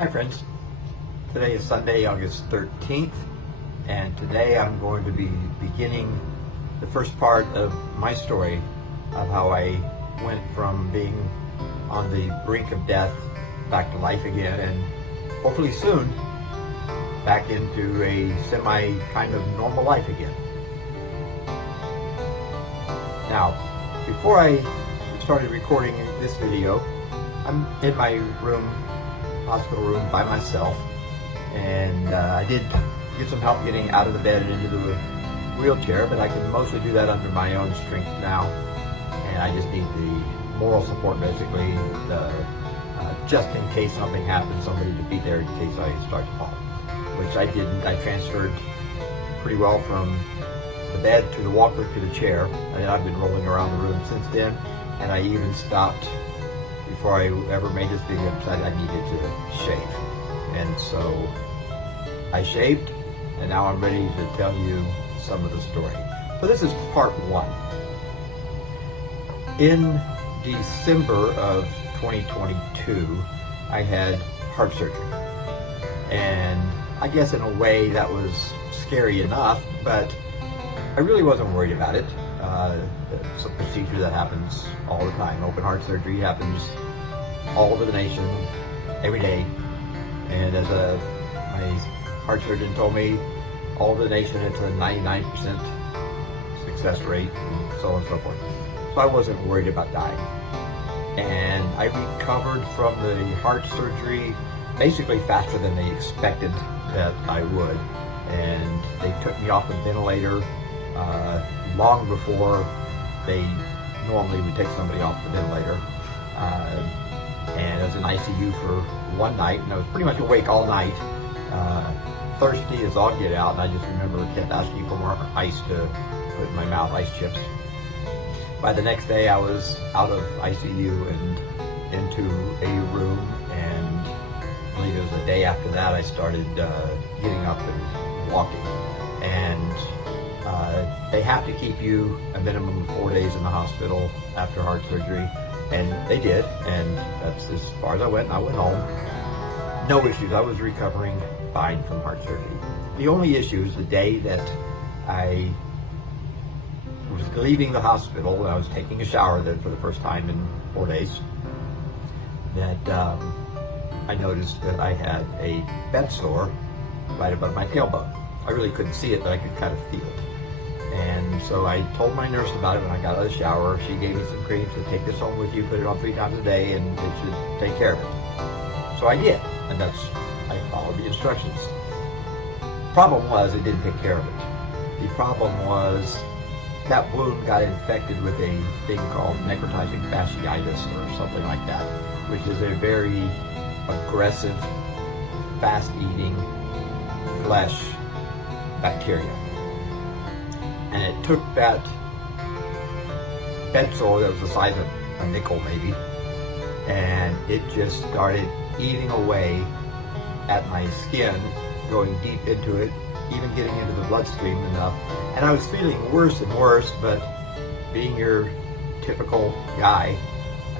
Hi friends, today is Sunday, August 13th, and today I'm going to be beginning the first part of my story of how I went from being on the brink of death back to life again, and hopefully soon back into a semi kind of normal life again. Now, before I started recording this video, I'm in my hospital room by myself, and I did get some help getting out of the bed and into the wheelchair, but I can mostly do that under my own strength now, and I just need the moral support basically, just in case something happens, somebody to be there in case I start to fall, which I didn't. I transferred pretty well from the bed to the walker to the chair, and I've been rolling around the room since then, and I even stopped before I ever made this video because I needed to shave. And so I shaved, and now I'm ready to tell you some of the story. So this is part one. In December of 2022, I had heart surgery. And I guess in a way that was scary enough, but I really wasn't worried about it. It's a procedure that happens all the time. Open heart surgery happens all over the nation, every day. And as my heart surgeon told me, all over the nation it's a 99% success rate, and so on and so forth. So I wasn't worried about dying. And I recovered from the heart surgery basically faster than they expected that I would. And they took me off the ventilator long before they normally would take somebody off the ventilator. And I was in ICU for one night, and I was pretty much awake all night, thirsty as all get out, and I just remember kept asking for more ice to put in my mouth, ice chips. By the next day, I was out of ICU and into a room, and I believe it was the day after that I started getting up and walking. And they have to keep you a minimum of 4 days in the hospital after heart surgery, and they did, and that's as far as I went. I went home, no issues. I was recovering fine from heart surgery. The only issue is the day that I was leaving the hospital, and I was taking a shower then for the first time in 4 days, that I noticed that I had a bed sore right above my tailbone. I really couldn't see it, but I could kind of feel it. And so I told my nurse about it when I got out of the shower. She gave me some cream, said, take this home with you, put it on 3 times a day, and it should take care of it. So I did, and I followed the instructions. Problem was, it didn't take care of it. The problem was that wound got infected with a thing called necrotizing fasciitis or something like that, which is a very aggressive, fast-eating flesh bacteria. And it took that bed sore that was the size of a nickel maybe, and it just started eating away at my skin, going deep into it, even getting into the bloodstream enough. And I was feeling worse and worse, but being your typical guy,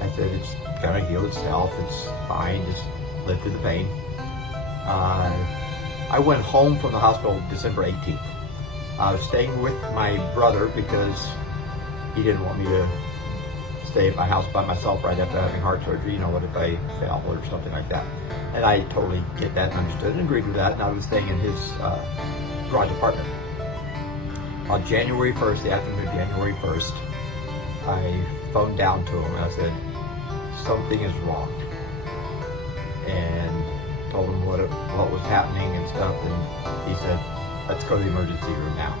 I said, it's gonna heal itself, it's fine, just live through the pain. I went home from the hospital December 18th. I was staying with my brother because he didn't want me to stay at my house by myself right after having heart surgery. You know, what if I fell or something like that? And I totally get that and understood and agreed with that, and I was staying in his garage apartment. On January 1st, the afternoon of January 1st, I phoned down to him and I said, something is wrong. And told him what was happening and stuff, and he said, let's go to the emergency room now.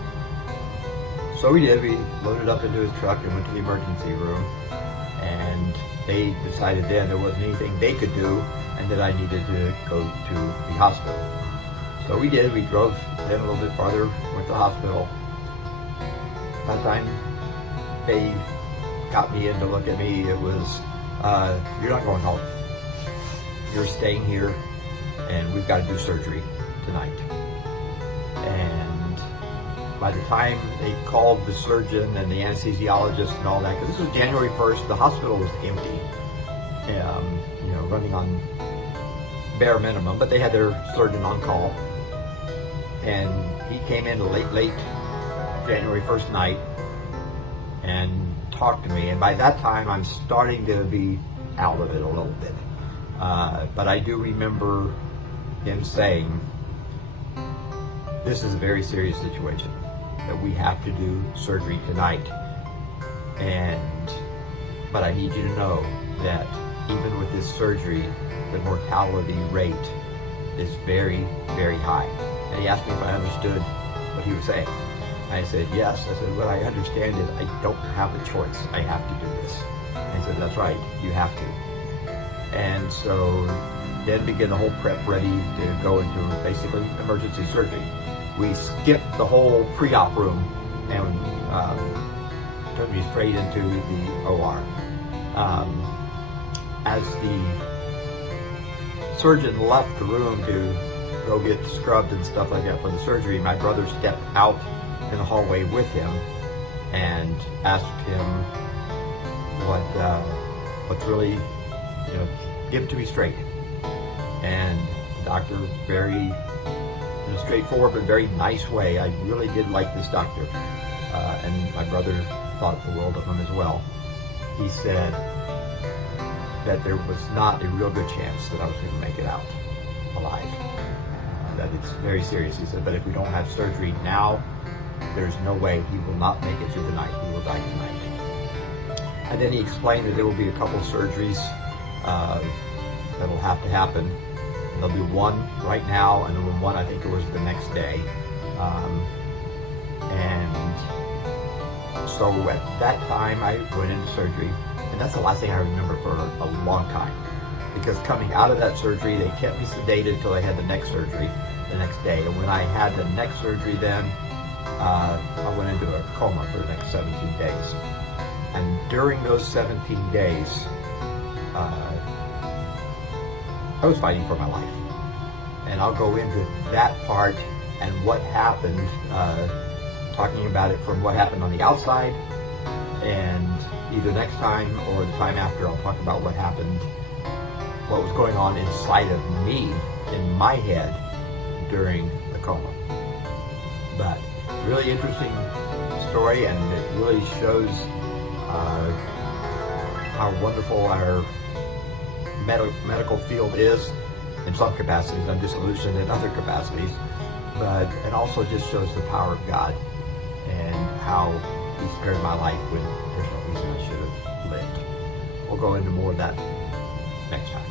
So we did. We loaded up into his truck and went to the emergency room, and they decided then there wasn't anything they could do and that I needed to go to the hospital. So we did. We drove then a little bit farther, went to the hospital. By the time they got me in to look at me, it was, you're not going home. You're staying here, and we've got to do surgery tonight. And by the time they called the surgeon and the anesthesiologist and all that, because this was January 1st, the hospital was empty, running on bare minimum, but they had their surgeon on call. And he came in late January 1st night and talked to me. And by that time, I'm starting to be out of it a little bit. But I do remember him saying, this is a very serious situation, that we have to do surgery tonight. But I need you to know that even with this surgery, the mortality rate is very, very high. And he asked me if I understood what he was saying. I said, yes. I said, what I understand is I don't have a choice. I have to do this. And he said, that's right, you have to. And so then began the whole prep ready to go into basically emergency surgery. We skipped the whole pre-op room and took me straight into the OR. As the surgeon left the room to go get scrubbed and stuff like that for the surgery, my brother stepped out in the hallway with him and asked him what's really, give it to me straight. And the doctor, very in a straightforward but very nice way, I really did like this doctor, and my brother thought the world of him as well. He said that there was not a real good chance that I was going to make it out alive. That it's very serious. He said, but if we don't have surgery now, there's no way he will not make it through the night. He will die tonight. And then he explained that there will be a couple of surgeries that will have to happen. And there'll be one right now, and then one I think it was the next day. And so at that time, I went into surgery. And that's the last thing I remember for a long time. Because coming out of that surgery, they kept me sedated until I had the next surgery the next day. And when I had the next surgery then, I went into a coma for the next 17 days. And during those 17 days, I was fighting for my life. And I'll go into that part and what happened, talking about it from what happened on the outside, and either next time or the time after, I'll talk about what happened, what was going on inside of me, in my head, during the coma. But really interesting story, and it really shows how wonderful our medical field is in some capacities. I'm disillusioned in other capacities, but it also just shows the power of God and how He spared my life when there's no reason I should have lived. We'll go into more of that next time.